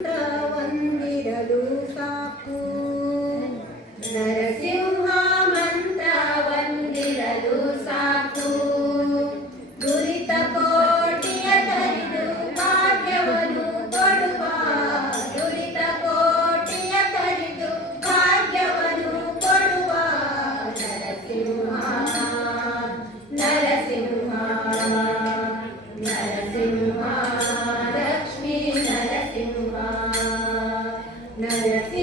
ಒಂದಿರಲು ಸಾಕು. Narasimha Gracias.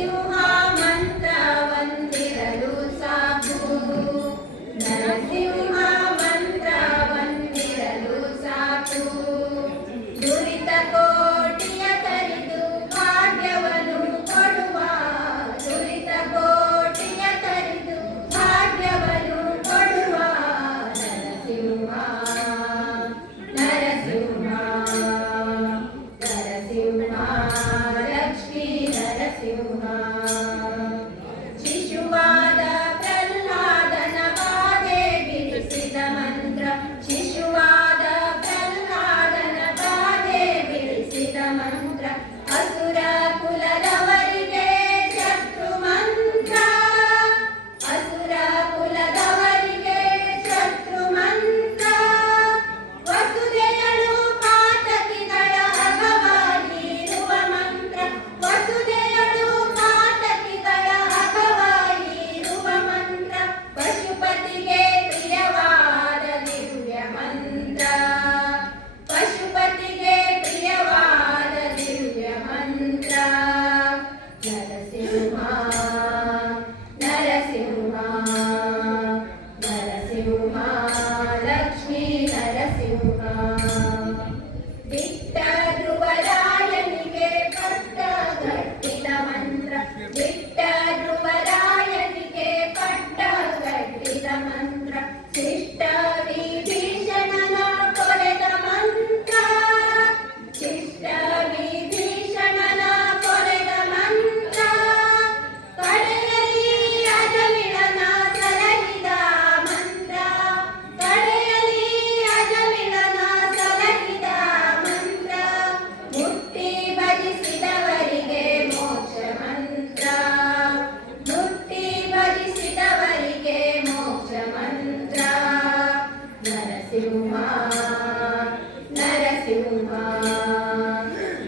Narasimha,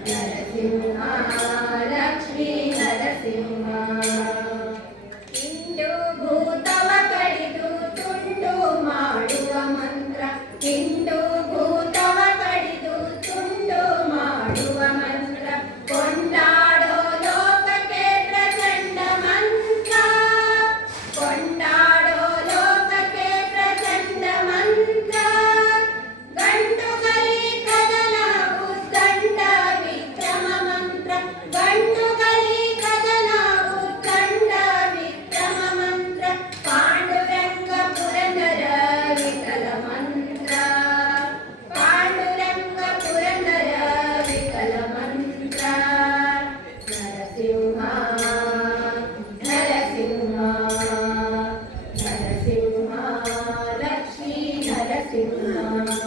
Narasimha, Lakshmi Narasimha. Thank you.